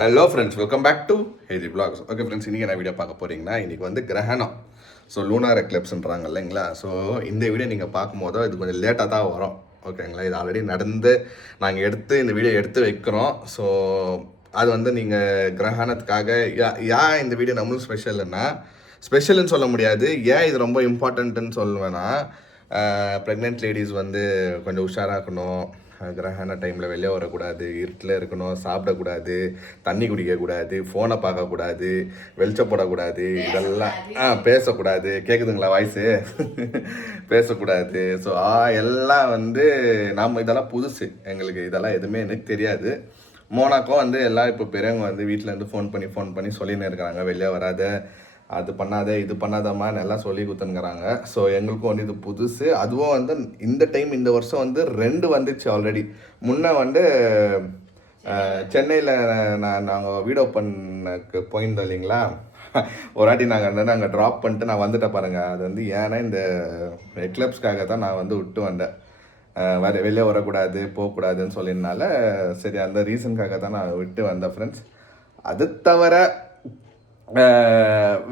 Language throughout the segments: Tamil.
Hello friends, welcome back to ஹேஜி பிளாக்ஸ். ஓகே ஃப்ரெண்ட்ஸ், இன்றைக்கி என்ன வீடியோ பார்க்க போகிறீங்கன்னா, இன்றைக்கி வந்து கிரகணம். ஸோ லூனார் எக்லிப்ஸ்ன்றாங்க இல்லைங்களா. ஸோ இந்த வீடியோ நீங்கள் பார்க்கும்போதோ இது கொஞ்சம் லேட்டாக தான் வரும். ஓகேங்களா, இது ஆல்ரெடி நடந்து நாங்கள் இந்த வீடியோ எடுத்து வைக்கிறோம். ஸோ அது வந்து நீங்கள் கிரகணத்துக்காக ஏன் இந்த வீடியோ நம்மளும் ஸ்பெஷல்னு சொல்ல முடியாது. ஏன் இது ரொம்ப இம்பார்ட்டண்ட்டுன்னு சொல்லுவேன்னா, ப்ரெக்னென்ட் லேடிஸ் வந்து கொஞ்சம் உஷாராக இருக்கணும். கிரகண டைமில் வெளியே வரக்கூடாது, இருட்டில் இருக்கணும், சாப்பிடக்கூடாது, தண்ணி குடிக்கக்கூடாது, ஃபோனை பார்க்கக்கூடாது, வெளிச்சம் போடக்கூடாது, இதெல்லாம் பேசக்கூடாது. கேட்குதுங்களா வாய்ஸு? பேசக்கூடாது. ஸோ எல்லாம் வந்து நாம் இதெல்லாம் புதுசு எங்களுக்கு, இதெல்லாம் எதுவுமே எனக்கு தெரியாது. மோனாக்கும் வந்து எல்லாம் இப்போ பெரியவங்க வந்து வீட்டிலேருந்து ஃபோன் பண்ணி சொல்லின்னு இருக்கிறாங்க, வெளியே வராத, அது பண்ணாத, இது பண்ணாதம்மா நல்லா சொல்லி கொடுத்துனுங்கிறாங்க. ஸோ எங்களுக்கும் வந்து இது புதுசு. அதுவும் வந்து இந்த வருஷம் வந்து 2 வந்துச்சு ஆல்ரெடி. முன்னே வந்து சென்னையில் நாங்கள் வீடியோ பண்ணக்கு போயிருந்தோம் இல்லைங்களா. ஒரு வாட்டி நாங்கள் அங்கே ட்ராப் பண்ணிட்டு நான் வந்துட்டேன் பாருங்கள். அது வந்து ஏன்னா இந்த எக்லிப்ஸ்க்காக தான் நான் வந்து விட்டு வந்தேன். வெளியே வரக்கூடாது, போகக்கூடாதுன்னு சொல்லினால சரி, அந்த ரீசனுக்காக தான் நான் விட்டு வந்தேன் ஃப்ரெண்ட்ஸ். அது தவிர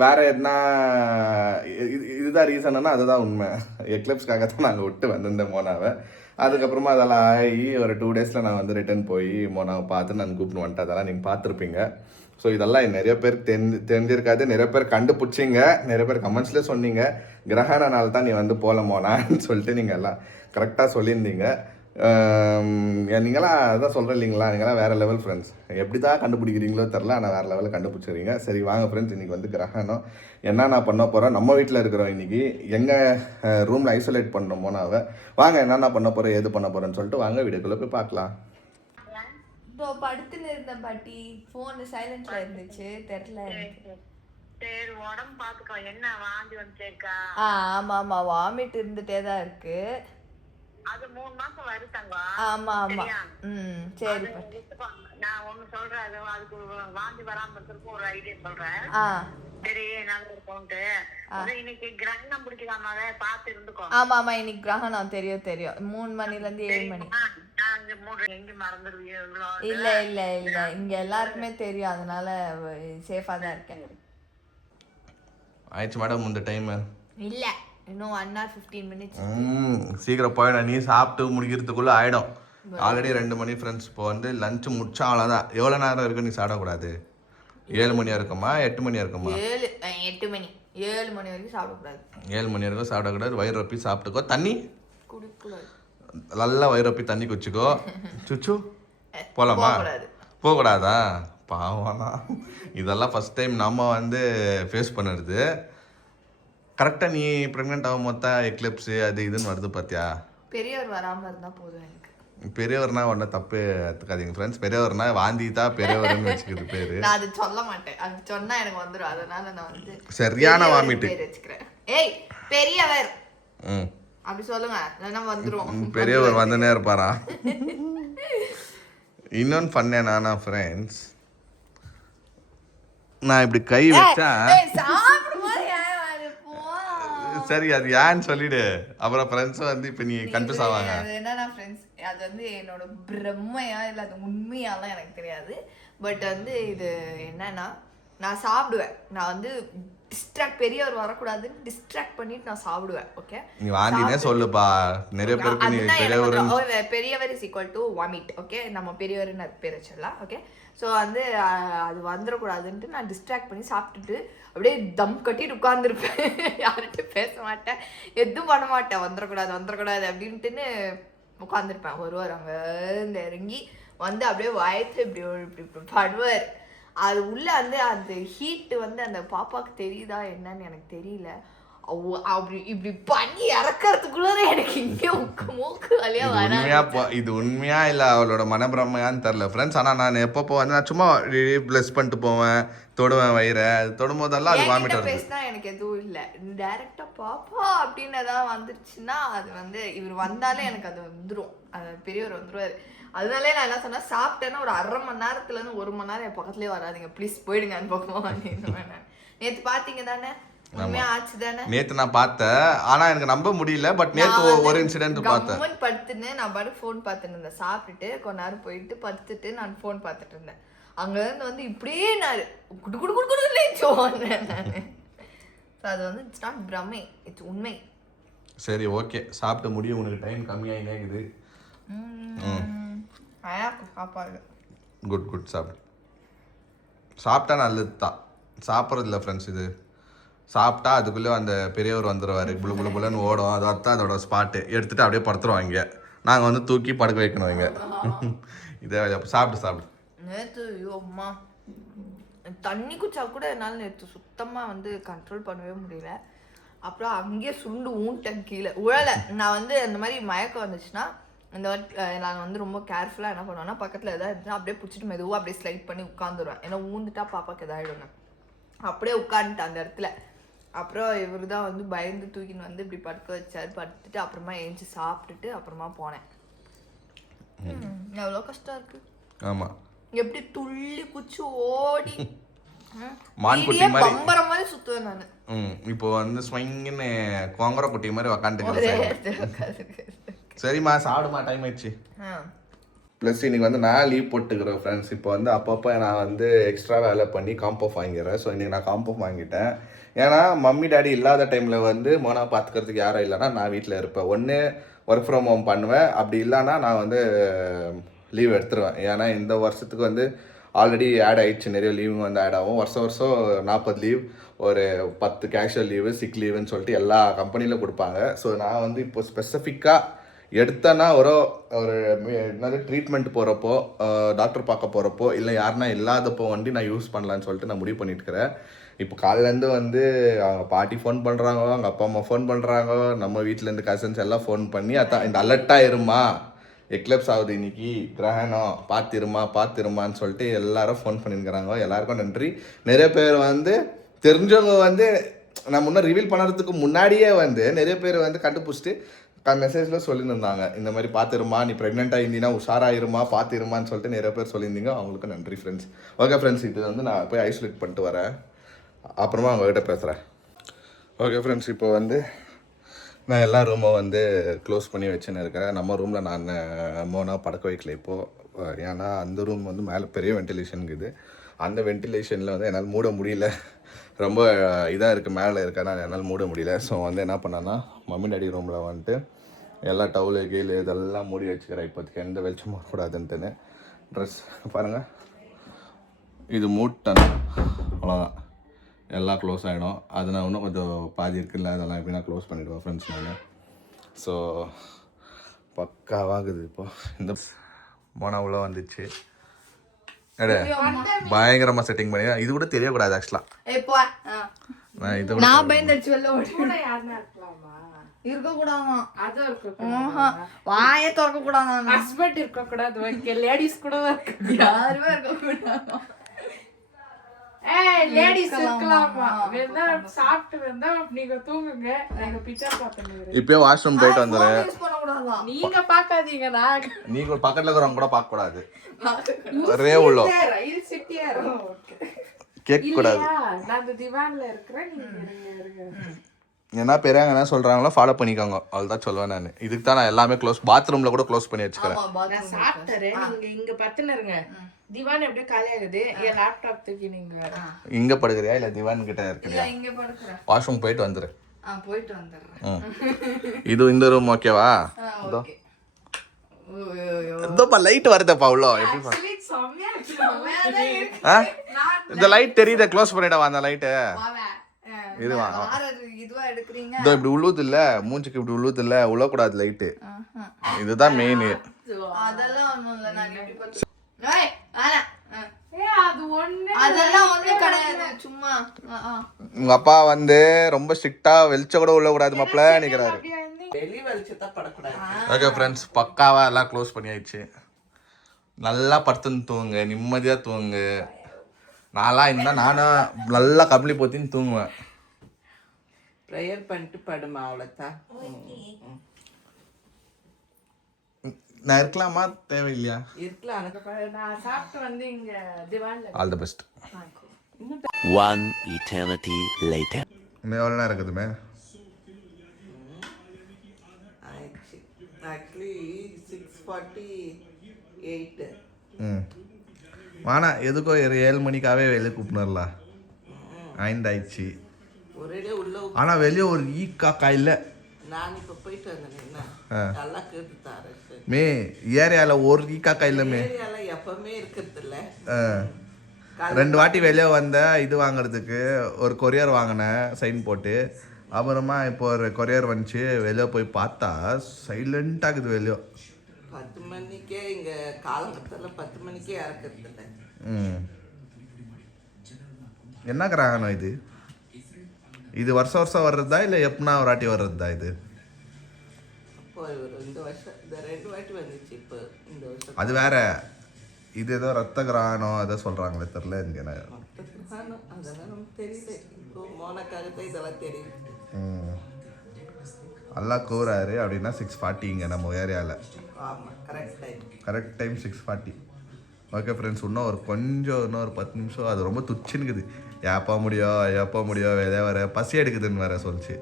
வேற என்ன, இதுதான் ரீசன்னா அதுதான் உண்மை. எக்லிப்ஸ்க்காக தான் நாங்கள் விட்டு வந்திருந்தேன் மோனாவை. அதுக்கப்புறமா அதெல்லாம் ஆகி ஒரு 2 டேஸில் நான் வந்து ரிட்டர்ன் போய் மோனாவை பார்த்து நான் கூப்பிட்டு வந்துட்டேன். அதெல்லாம் நீங்கள் பார்த்துருப்பீங்க. ஸோ இதெல்லாம் நிறைய பேர் தெரிஞ்சிருக்காது, நிறைய பேர் கண்டுபிடிச்சிங்க, நிறைய பேர் கமெண்ட்ஸ்லேயே சொன்னீங்க கிரகண நாள் தான் நீ வந்து போல மோனான்னு சொல்லிட்டு நீங்கள் எல்லாம் கரெக்டாக சொல்லியிருந்தீங்க. நீங்களாம் அதான் சொல்கிறேன் இல்லைங்களா, நீங்களாம் வேறு லெவல் ஃப்ரெண்ட்ஸ். எப்படி தான் கண்டுபிடிக்கிறீங்களோ தெரில, ஆனால் வேறு லெவலில் கண்டுபிடிச்சிக்கிறீங்க. சரி வாங்க ஃப்ரெண்ட்ஸ், இன்றைக்கி வந்து கிரகணம் என்னென்ன பண்ண போகிறோம். நம்ம வீட்டில் இருக்கிறோம் இன்றைக்கி, எங்கள் ரூமில் ஐசோலேட் பண்ணோம் மோனாவை. வாங்க என்னென்ன பண்ண போகிறோம், எது பண்ண போகிறோன்னு சொல்லிட்டு வாங்க வீடியோக்குள்ளே போய் பார்க்கலாம். இப்போ படுத்துன்னு இருந்தேன் பாட்டி, ஃபோன் சைலண்ட்ல இருந்துச்சு, தெரியல எனக்கு. சரி உடம்பு பாத்துக்கோ, என்ன வாந்தி வந்துட்டேக்கா? ஆமா ஆமா, வாமிட் இருந்துட்டே தான் இருக்கு. அது 3 மாசம் வருதாங்க. ஆமா ஆமா. சரி பாட்டி, நான் ஒண்ணு சொல்றேன், அதுக்கு வாந்தி வராம இருக்கிறதுக்கு ஒரு ஐடியா சொல்றேன். சரி நல்லா இருக்கும்ட்டு. இன்னைக்கு கிரகணம் பிடிக்கலாமாவே பார்த்து இருந்துக்கோ. ஆமா ஆமா, இன்னைக்கு கிரகணம் தெரியும் 3 மணில இருந்து 7 மணி. எங்க மறந்துடுவீங்களோ? இல்ல இல்ல இல்ல, இங்க எல்லாருக்குமே தெரியும், அதனால சேஃபா தான் இருக்கேன். ஆயிடுச்சு மேடம் இந்த டைம்? இல்ல, இன்னும் 1 hour 15 minutes. சீக்கிரம் போயிடும், நீ சாப்பிட்டு முடிக்கிறதுக்குள்ளே ஆகிடும். ஆல்ரெடி 2 மணி ஃப்ரெண்ட்ஸ். இப்போ வந்து லஞ்சு முடிச்சா அவ்வளோதான். எவ்வளோ நேரம் இருக்கு நீ சாப்பிடக்கூடாது? 7 மணியாக இருக்குமா, 8 மணியாக இருக்குமா? 8 மணி, 7 மணி வரைக்கும் சாப்பிடக்கூடாது. 7 மணி வரைக்கும் சாப்பிடக்கூடாது. வயிறு ரொப்பி சாப்பிட்டுக்கோ. தண்ணி குடிக்கூடாது. நல்லா வயிறு ரொப்பி தண்ணி குச்சிக்கோ. சுச்சு போகலாமா? போகக்கூடாதா? பாவனா, இதெல்லாம் ஃபஸ்ட் டைம் நம்ம வந்து ஃபேஸ் பண்ணுறது. கரெக்டாக நீ ப்ரெக்னென்ட் ஆகும் போது தான் எக்லிப்ஸு அது இதுன்னு வருது பார்த்தியா. பெரியவர் வராமல் இருந்தால் போதும் எனக்கு. பெரியவர்னா ஒன்றும் தப்பு எடுத்துக்காதீங்க ஃப்ரெண்ட்ஸ். பெரியவர்னா வாந்தி தான் பெரியவர்னு வச்சுக்கிறது பேர். நான் அது சொல்ல மாட்டேன், அது சொன்னால் எனக்கு வந்துடும். அதனால நான் வந்து சரியான வாமிட்டு பேர் வச்சுக்கிறேன். ஏய் பெரியவர் அப்படி சொல்லுங்க, இல்லைன்னா வந்துடும். பெரியவர் வந்துனே இருப்பாரா? இன்னொன்று பண்ணேன் நானா ஃப்ரெண்ட்ஸ், நான் இப்படி கை வச்சா சரி அது ஏன்னு சொல்லிடு. அப்புறம் ஃப்ரெண்ட்ஸும் வந்து இப்போ நீ கன்ஃபியூஸ் ஆவாங்க. அது என்னன்னா ஃப்ரெண்ட்ஸ், அது வந்து என்னோட பிரம்மையா இல்லை அது உண்மையாலாம் எனக்கு தெரியாது. பட் வந்து இது என்னன்னா, நான் சாப்பிடுவேன். நான் வந்து பெரியவர் வரக்கூடாதுன்னு டிஸ்ட்ராக்ட் பண்ணிட்டு நான் சாப்பிடுவேன். ஓகே, நீ வாந்தினே சொல்லுப்பா. நிறைய பேருக்கு நீ பெரியவர் is equal to vomit. Okay, நம்ம பெரியவர்னு அது பேர் வச்சிடலாம். ஓகே, ஸோ வந்து அது வந்துடக்கூடாதுன்ட்டு நான் டிஸ்ட்ராக்ட் பண்ணி சாப்பிட்டுட்டு அப்படியே தம் கட்டிட்டு உட்காந்துருப்பேன். யார்கிட்ட பேச மாட்டேன், எதுவும் பண்ண மாட்டேன். வந்துடக்கூடாது அப்படின்ட்டுன்னு உட்காந்துருப்பேன். ஒருவர் அங்கே இருந்து இறங்கி வந்து அப்படியே வயத்து இப்படி படுவார். அது உள்ள வந்து அந்த ஹீட்டு வந்து அந்த பாப்பாவுக்கு தெரியுதா என்னன்னு எனக்கு தெரியல. அப்படி இப்படி பண்ணி இறக்கிறதுக்குள்ள எனக்கு இங்கே மூக்கு வழியா வர. இது உண்மையா இல்லை அவளோட மனப்பிரமையான்னு தெரில ஃப்ரெண்ட்ஸ். ஆனால் நான் எப்போ வந்து நான் சும்மா ப்ளஸ் பண்ணிட்டு போவேன், தொடுவேன் வயிறை. தொடும் போதெல்லாம் அது வாமிட் வருது. பேசினா எனக்கு எதுவும் இல்லை, டைரக்டா பாப்பா அப்படின்னு ஏதாவது வந்துருச்சுன்னா அது வந்து இவர் வந்தாலே எனக்கு அது வந்துடும். அது பெரியவர் வந்துருவாரு. அதனாலே நான் என்ன சொன்னேன், சாப்பிட்டேன்னா ஒரு 1/2 மணி நேரத்துலேருந்து 1 மணி நேரம் என் பக்கத்துலேயே வராதிங்க ப்ளீஸ், போயிடுங்க அந்த பக்கமாக அப்படின்னு. நேற்று பார்த்தீங்க தானே, நேத்து நான் பார்த்தேன், ஆனா எனக்கு நம்ப முடியல. பட் நேத்து ஒரு இன்சிடென்ட் பார்த்தேன். படுத்துன்னு நான் பாட்டு ஃபோன் பார்த்துட்டு இருந்தேன். சாப்பிட்டுட்டு கொஞ்ச நேரம் போயிட்டு படுத்துட்டு நான் ஃபோன் பார்த்துட்டு இருந்தேன். அங்கேருந்து வந்து இப்படியே நான் குடு குடு குடு குடுன்னு ஓடுறேன் நான். ஸோ அது வந்து இட்ஸ் நாட் பிரமே, இட்ஸ் உண்மை. சரி ஓகே, சாப்பிட்டு முடியும், உனக்கு டைம் கம்மியாகினே இருக்குது. சாப்பாடு குட் குட் சாப்பிட்டா நல்லது தான். சாப்பிட்றதில்ல ஃப்ரெண்ட்ஸ், இது சாப்பிட்டா அதுக்குள்ளே அந்த பெரியவர் வந்துடுவார், புளு புளு புலன்னு ஓடும். அது தான் அதோட ஸ்பாட்டு. எடுத்துகிட்டு அப்படியே படுத்துருவாங்க. நாங்கள் வந்து தூக்கி படுக்க வைக்கணும் இங்கே. இதே சாப்பிடு. நேற்று ஐயோ அம்மா தண்ணி குடிச்சா கூட என்னால் நேற்று சுத்தமாக வந்து கண்ட்ரோல் பண்ணவே முடியல. அப்புறம் அங்கேயே சுருண்டு ஊன்ட்டேன் கீழே. உழலை நான் வந்து அந்த மாதிரி மயக்கம் வந்துச்சுன்னா இந்த வாட்டி நாங்கள் வந்து ரொம்ப கேர்ஃபுல்லாக என்ன பண்ணுவோன்னா, பக்கத்தில் எதாவது இருந்துச்சுன்னா அப்படியே பிடிச்சிட்டு மெதுவாக அப்படியே ஸ்லைட் பண்ணி உட்காந்துருவேன். ஏன்னா ஊந்துட்டா பாப்பாக்கு எதாகிடுங்க. அப்படியே உட்காந்துட்டேன் அந்த இடத்துல. அப்புறம் இவர் தான் வந்து பயந்து தூக்கின்னு வந்து இப்படி படுக்க வச்சார். படுத்துட்டு அப்புறமா எழுந்துச்சி சாப்பிட்டுட்டு அப்புறமா போனேன். எவ்வளோ கஷ்டம் இருக்கு. ஆமாம், எப்படி துள்ளி குச்சி ஓடி மான்குட்டி மாதிரி பம்பர மாதிரி சுத்துவேன் நான். இப்போ வந்து ஸ்வைங்கன்னு கோங்கர குட்டி மாதிரி உக்காந்துட்டு. சரிம்மா சாப்பிடுமா, டைம் ஆயிடுச்சு. ப்ளஸ் இன்னைக்கு வந்து நான் லீவ் போட்டுக்கிறேன் ஃப்ரெண்ட்ஸ். இப்போ வந்து அப்பப்போ நான் வந்து எக்ஸ்ட்ரா வேலை பண்ணி காம்போ வாங்கிடுறேன். ஸோ இன்றைக்கி நான் காம்போ வாங்கிட்டேன். ஏன்னா மம்மி டேடி இல்லாத டைமில் வந்து மோனா பார்த்துக்கிறதுக்கு யாரும் இல்லைன்னா நான் வீட்டில் இருப்பேன். ஒன்று ஒர்க் ஃப்ரம் ஹோம் பண்ணுவேன், அப்படி இல்லைன்னா நான் வந்து லீவ் எடுத்துருவேன். ஏன்னா இந்த வருஷத்துக்கு வந்து ஆல்ரெடி ஆட் ஆகிடுச்சு, நிறைய லீவுங்க வந்து ஆட் ஆகும். வருஷம் 40 லீவ், ஒரு 10 கேஷுவல் லீவு, சிக் லீவுன்னு சொல்லிட்டு எல்லா கம்பெனியில் கொடுப்பாங்க. ஸோ நான் வந்து இப்போ ஸ்பெசிஃபிக்காக எடுத்தேன்னா ஒரு என்னது ட்ரீட்மெண்ட் போகிறப்போ, டாக்டர் பார்க்க போகிறப்போ, இல்லை யாருன்னா இல்லாதப்போ வண்டி நான் யூஸ் பண்ணலான்னு சொல்லிட்டு நான் முடிவு பண்ணிட்டுருக்கிறேன். இப்போ காலையிலேருந்து வந்து அவங்க பாட்டி ஃபோன் பண்ணுறாங்க, அவங்க அப்பா அம்மா ஃபோன் பண்ணுறாங்க, நம்ம வீட்டிலேருந்து கசின்ஸ் எல்லாம் ஃபோன் பண்ணி அதான் இந்த அலர்ட்டாக இருமா, எக்லிப்ஸ் ஆகுது இன்னைக்கு, கிரகணம் பார்த்துருமான்னு சொல்லிட்டு எல்லாரும் ஃபோன் பண்ணியிருக்கிறாங்க. எல்லாருக்கும் நன்றி. நிறைய பேர் வந்து தெரிஞ்சவங்க வந்து நான் முன்னே ரிவீல் பண்ணுறதுக்கு முன்னாடியே வந்து நிறைய பேர் வந்து கண்டுபிடிச்சிட்டு மெசேஜில் சொல்லியிருந்தாங்க, இந்த மாதிரி பார்த்துருமா, நீ ப்ரெக்னெண்ட்டாக இருந்தீங்கன்னா உஷாராயிருமா, பார்த்துருமான்னு சொல்லிட்டு நிறைய பேர் சொல்லியிருந்தீங்க. அவங்களுக்கு நன்றி ஃப்ரெண்ட்ஸ். ஓகே ஃப்ரெண்ட்ஸ், இது வந்து நான் போய் ஐசோலேட் பண்ணிட்டு வரேன், அப்புறமா அவங்ககிட்ட பேசுகிறேன். ஓகே ஃப்ரெண்ட்ஸ், இப்போ வந்து நான் எல்லா ரூமும் வந்து க்ளோஸ் பண்ணி வச்சுன்னு இருக்கிறேன். நம்ம ரூமில் நான் மோனா படுக்க வைக்கல இப்போது. ஏன்னா அந்த ரூம் வந்து மேலே பெரிய வென்டிலேஷனுக்குது. அந்த வென்டிலேஷனில் வந்து என்னால் மூட முடியல, ரொம்ப இதாக இருக்குது, மேலே இருக்கனால என்னால் மூட முடியல. ஸோ வந்து என்ன பண்ணேன்னா மம்மி டாடி ரூமில் வந்துட்டு எல்லா டவுலு கீழு இதெல்லாம் மூடி வச்சுக்கிறேன். இப்போதைக்கு எந்த வெளிச்சமும் வரக்கூடாதுன்ட்டுன்னு. ட்ரெஸ் பாருங்கள், இது மூட்டேன்னா அவ்வளோதான், எல்லாம் க்ளோஸ் ஆகிடும். அது நான் இன்னும் கொஞ்சம் பாதி இருக்குல்ல, அதெல்லாம் எப்படின்னா க்ளோஸ் பண்ணிவிடுவேன் ஃப்ரெண்ட்ஸ் நான். ஸோ பக்காவாகுது. இப்போ இந்த மோனா உள்ள வந்துச்சு, பயங்கரமா செட்டிங் பண்ணி. இது கூட தெரியக்கூடாது ஆக்சுவலா. நான் பயந்துச்சு வெளில இருக்க கூடாது, வாயே திறக்க கூடாது, ஹஸ்பண்ட் இருக்க கூடாது, லேடிஸ் கூட யாருமே இருக்க கூடாது. லேடிஸ் இருக்கலாமா, வேணா சாப்பிட்டு வந்தா நீங்க தூங்குங்க, நாங்க பிக்சர் பாத்துங்க. இப்பவே வாஷ்ரூம் போயிட்டு வந்தேன். நீங்க பாக்காதீங்க, நான் நீங்க பக்கத்துல இருக்கறவங்க கூட பார்க்க கூடாது. ரே உள்ள ரயில் சிட்டியார் கேட்க கூடாது. நான் அந்த திவான்ல இருக்கறேன், நீங்க இருங்க. என்ன பெரியவங்க என்ன சொல்றாங்களோ ஃபாலோ பண்ணிக்கோங்க, அவ்வளவுதான் சொல்லுவேன் நான். இதுக்கு தான் நான் எல்லாமே க்ளோஸ், பாத்ரூம்ல கூட க்ளோஸ் பண்ணி வச்சுக்கிறேன். நான் சாப்பிட்டறேன், நீங்க இங்க படுத்துன இருங்க. திவான் அப்படியே காலி ஆகுது, என் லேப்டாப் தூக்கி நீங்க இங்க படுக்கறியா இல்ல திவான் கிட்ட இருக்கறியா? இங்க படுக்கறேன். வாஷ்ரூம் போயிட்டு வந்துரு. போயிட்டு வந்துறேன். இது இந்த ரூம் ஓகேவா? ஓகே. இதோப்பா லைட் வருதப்பா உள்ள. எப்படி இந்த லைட் தெரியுதா? க்ளோஸ் பண்ணிடவா அந்த லைட்? இதுவா இதுவா எடுக்கறீங்க? இதோ இப்படி உள்ளுது இல்ல, மூஞ்சிக்கு இப்படி உள்ளுது இல்ல, உள்ளக்கூடாது லைட்டு. இதுதான் மெயின். அதெல்லாம் ஒண்ணும் இல்ல, நான் இப்படி படுத்து. ஏய் ஆனா அது ஒண்ணு அதெல்லாம் ஒண்ணும் கிடையாது, சும்மா. உங்க அப்பா வந்து ரொம்ப ஸ்ட்ரிக்ட்டா வெளிச்ச கூட உள்ள கூடாது மாப்ள நிக்கறாரு. வெளி வெளிச்சத்த படக்கூடாது. ஓகே ஃப்ரெண்ட்ஸ், பக்காவா எல்லாம் க்ளோஸ் பண்ணியாச்சு. நல்லா படுத்துன்னு தூங்க, நிம்மதியா தூங்க. நான்லாம் இருந்தா நானும் நல்லா கம்பளி போத்தின்னு தூங்குவேன். ப்ரேயர் பண்ணிட்டு படுமா, அவ்வளவுதான். நான் இருக்கலாமா தேவையில்லையா? இருக்கலாம். நான் சாப்பிட்டு வந்து இங்க திவான்ல. All the best. One eternity later. இன்னும் எவ்வளோ நேரம் இருக்குதுமே? Actually 6:48. வானா எதுக்கோ ஒரு 7 மணிக்காகவே வெளியே கூப்பிடலாம் ஆயிடுச்சு. ஒரேடியே உள்ள ஆனால் வெளியே ஒரு காக்கா இல்லை. நான் இப்போ போயிட்டு வந்தேன் என்ன நல்லா கேட்டு தாரேன். மே ஏரியாவில் ஒரு காக்கா இல்லைமே. ஏரியாவில் எப்பவுமே இருக்கிறது இல்லை. 2 வாட்டி வெளியே வந்த இது வாங்குறதுக்கு ஒரு கொரியர் வாங்கினேன் சைன் போட்டு. அப்புறமா இப்போ ஒரு கொரியர் வந்துச்சு. வெளியே போய் பார்த்தா சைலண்டாக இருக்குது வெளியே. 10 மணிக்கே இங்கே காலங்கத்தில் 10 மணிக்கே இறக்கிறது இல்லை. என்ன கிரகணம் இது? இது வருஷம் வர்றதா இல்லை எப்பனா ஒரு வாட்டி வர்றதா இது? இப்போ இந்த வருஷம் இந்த 2 வாட்டி வந்துச்சு. இப்போ இந்த வருஷம் அது வேற. இது ஏதோ ரத்த கிரகணம் ஏதோ சொல்கிறாங்களே தெரில எனக்கு. அதெல்லாம் நமக்கு தெரியல. இப்போ மோனக்காகத்தான் இதெல்லாம் தெரியுது. நல்லா கூறாரு அப்படின்னா 6:40 இங்கே நம்ம ஏரியாவில். ஆமாம் கரெக்ட் டைம் 6:40. ஓகே ஃப்ரெண்ட்ஸ், இன்னொரு 10 நிமிஷம். அது ரொம்ப துச்சுன்னுக்குது. எப்போ முடியும் வெளியே வர பசி எடுக்குதுன்னு வேற சொல்லிச்சு.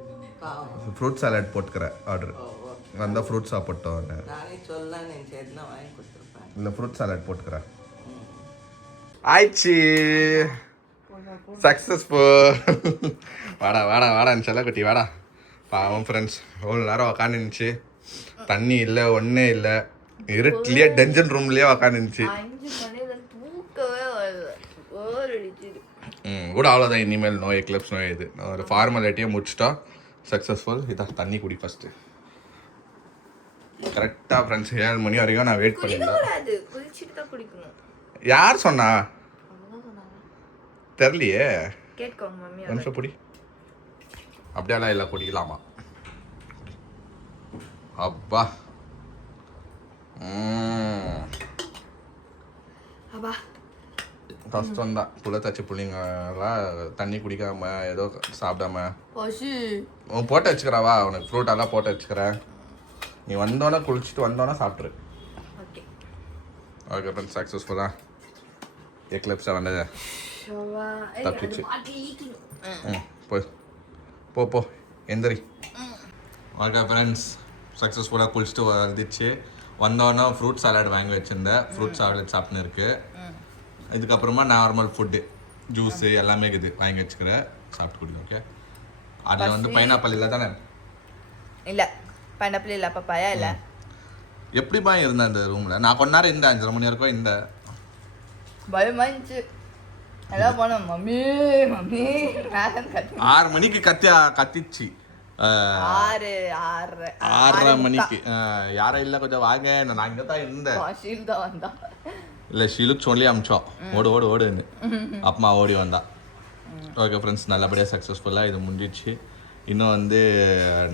ஃப்ரூட் சாலட் போட்டுக்கிறேன் ஆர்டர். அந்த ஃப்ரூட் சாப்பிட்டோம். நானே சொல்லலாம் நினச்சேன் வாங்கி கொடுத்துருப்பேன். இல்லை ஃப்ரூட் சாலட் போட்டுக்கிறேன். ஆயிடுச்சு, சக்ஸஸ்ஃபுல். வாடான்னு சொல்ல குட்டி வாடா. பாவம் ஃப்ரெண்ட்ஸ், எவ்வளோ நேரம் உக்காந்துருந்துச்சு. தண்ணி இல்லை, ஒன்றே இல்லை. இருட்டிலேயே டென்ஷன் ரூம்லேயே உக்காந்துருந்துச்சு. 5 மணில தூக்கவே வரல. அடிச்சுது. கூட அவ்வளோதான். இனிமேல் நோ எக்லிப்ஸ் நோ இது ஒரு ஃபார்மாலிட்டியை முடிச்சிட்டோம். சக்ஸஸ்ஃபுல். இதான் தண்ணி குடி ஃபஸ்ட்டு. கரெக்டாக ஃப்ரெண்ட்ஸ் 7 மணி வரைக்கும் நான் வெயிட் பண்ணியிருந்தேன். குளிச்சுட்டு தான் குடிக்கணும். யார் சொன்னா தெரியலையே. கேட்கோங்க மம்மி. நிமிஷம் குடி. அப்படியெல்லாம் இல்லை, குடிக்கலாமா? அப்பா அப்பா கஷ்டம்தான். புள்ளத்தாச்சி பிள்ளைங்கலாம் தண்ணி குடிக்காம ஏதோ சாப்பிடாம போட்டு வச்சுக்கிறாவா. உனக்கு ஃப்ரூட்டெல்லாம் போட்டு வச்சுக்கிறேன். நீ வந்தோன்னே குளிச்சுட்டு வந்தோன்னே சாப்பிட்ரு. ஓகே ஃப்ரெண்ட்ஸ், சக்ஸஸ்ஃபுல்லாக எக்லிப்ஸை வந்தது தப்பிச்சு. போ எந்திரி. ஓகே ஃப்ரெண்ட்ஸ், சக்ஸஸ்ஃபுல்லாக குளிச்சுட்டு வந்துச்சு. வந்தோன்னே ஃப்ரூட் சாலட் வாங்கி வச்சுருந்தேன். ஃப்ரூட் சாலட் சாப்பிட்னு இருக்கு. இதுக்கப்புறமா நார்மல் ஃபுட்டு ஜூஸு எல்லாமே இருக்குது வாங்கி வச்சுக்கிறேன். சாப்பிட்டு குடிக்கும். ஓகே, அதில் வந்து பைனாப்பிள் இல்லை தானே? இல்லை, பைனாப்பிள் இல்லை, பப்பாயா இல்லை. எப்படிமா இருந்தேன் இந்த ரூமில்? நான் கொஞ்ச நேரம் இருந்தேன். 5:30 மணி வரைக்கும் இருந்தேன். பயமா இருந்துச்சு. எல்லாம் போனோம் மம்மி 6 மணிக்கு கத்திச்சு. 6:30 மணிக்கு யாரும் இல்லை, கொஞ்சம் வாங்க. நான் இங்கே தான் இருந்தேன். ஷீல் தான் வந்தா. இல்லை, ஷீலுக்கு சொல்லி அமிச்சோம் ஓடுன்னு. அப்பமா ஓடி வந்தா. ஓகே ஃப்ரெண்ட்ஸ், நல்லபடியாக சக்ஸஸ்ஃபுல்லாக இது முடிஞ்சிச்சு. இன்னும் வந்து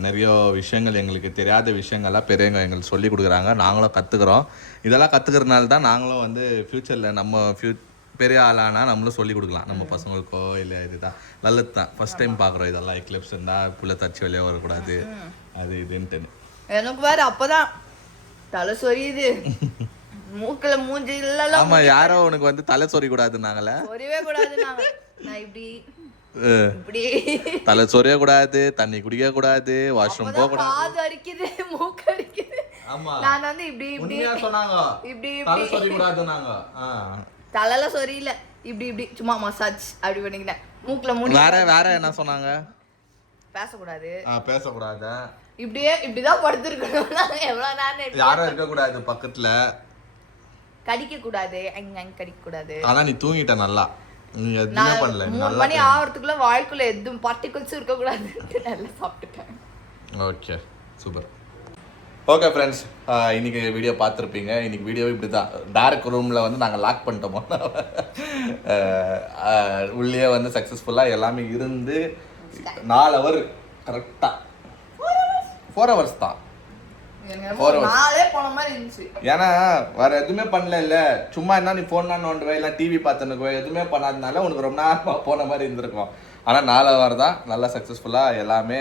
நிறைய விஷயங்கள், எங்களுக்கு தெரியாத விஷயங்கள்லாம் பெரியவங்க எங்களுக்கு சொல்லி கொடுக்குறாங்க. நாங்களும் கற்றுக்குறோம். இதெல்லாம் கற்றுக்கிறதுனால தான் நாங்களும் வந்து ஃப்யூச்சரில் நம்ம பெரிய ஆளானா நம்மளும் சொல்லி கொடுக்கலாம் நம்ம பசங்களுக்கோ. இல்லை, இதுதான் நல்லது தான். ஃபர்ஸ்ட் டைம் பார்க்குறோம் இதெல்லாம். எக்லிப்ஸ் இருந்தால் புள்ள தச்சு வெளியே வரக்கூடாது அது இதுன்ட்டு. எனக்கு வேறு அப்போதான் தலை சொரியுது. மூக்கில் மூஞ்சி இல்லைல்லாம். ஆமாம், யாரோ உனக்கு வந்து தலை சொறி கூடாதுன்னாங்களே. சொரியவே கூடாது. நான் இப்படி தலை சொரிய கூடாது, தண்ணி குடிக்க கூடாது, வாஷ்ரூம் போக கூடாது. காது அடிக்குது, மூக்கு அடிக்குது. ஆமா, நான் வந்து இப்படி சொன்னாங்க. இப்படி தலை சொரி கூடாதுன்னாங்க. தலைல சொரியல, இப்படி சும்மா மசாஜ் அப்படி பண்ணிக்கிட்டேன். மூக்குல மூடி. வேற என்ன சொன்னாங்க? பேசக்கூடாது. பேசக்கூடாது. இப்படிதான் படுத்துருக்கணும். எவ்வளவு நேரம் யாரும் இருக்க கூடாது பக்கத்துல. கடிக்க கூடாது, கடிக்க கூடாது. ஆனா நீ தூங்கிட்ட நல்லா. நீ எதுவுமே பண்ணல. 3 மணி ஆகிறதுக்குள்ள வாய்க்குள்ள எதுவும் பார்ட்டிகல்ஸ் இருக்க கூடாது. நல்லா சாப்பிட்டுட்டேன். Okay, super. ஓகே ஃப்ரெண்ட்ஸ், இன்னைக்கு வீடியோ பார்த்துருப்பீங்க. இன்னைக்கு வீடியோ இப்படி தான். டார்க் ரூமில் வந்து நாங்கள் லாக் பண்ணிட்டோமோ. உள்ளே வந்து சக்ஸஸ்ஃபுல்லாக எல்லாமே இருந்து 4 ஹவர் கரெக்டாக 4 ஹவர்ஸ் தான். நாளே போன மாதிரி இருந்துச்சு. ஏன்னா வேற எதுவுமே பண்ணல. இல்லை, சும்மா என்ன நீ ஃபோன் தான் நோண்டுவே, இல்லை டிவி பார்த்துனுக்குவே, எதுவுமே பண்ணாதனால உனக்கு ரொம்ப நேரமாக போன மாதிரி இருந்திருக்கும். ஆனால் 4 ஹவர் தான் நல்லா சக்ஸஸ்ஃபுல்லாக எல்லாமே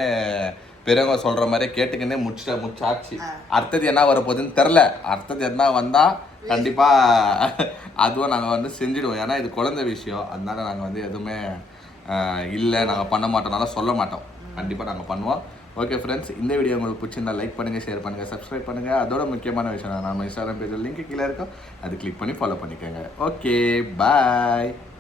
பெரியவங்க சொல்கிற மாதிரி கேட்டுக்கின்னே முடிச்சாச்சு. அடுத்தது என்ன வரப்போகுதுன்னு தெரில. அடுத்தது என்ன வந்தால் கண்டிப்பாக அதுவும் நாங்கள் வந்து செஞ்சுடுவோம். ஏன்னா இது குழந்தை விஷயம். அதனால நாங்கள் வந்து எதுவுமே இல்லை நாங்கள் பண்ண மாட்டோம்னால சொல்ல மாட்டோம். கண்டிப்பாக நாங்கள் பண்ணுவோம். ஓகே ஃப்ரெண்ட்ஸ், இந்த வீடியோ உங்களுக்கு பிடிச்சிருந்தா லைக் பண்ணுங்கள், ஷேர் பண்ணுங்கள், சப்ஸ்கிரைப் பண்ணுங்கள். அதோட முக்கியமான விஷயம் நம்ம இன்ஸ்டாகிராம் பேஜில் லிங்க் கீழே இருக்கும், அது கிளிக் பண்ணி ஃபாலோ பண்ணிக்கோங்க. ஓகே, பாய்.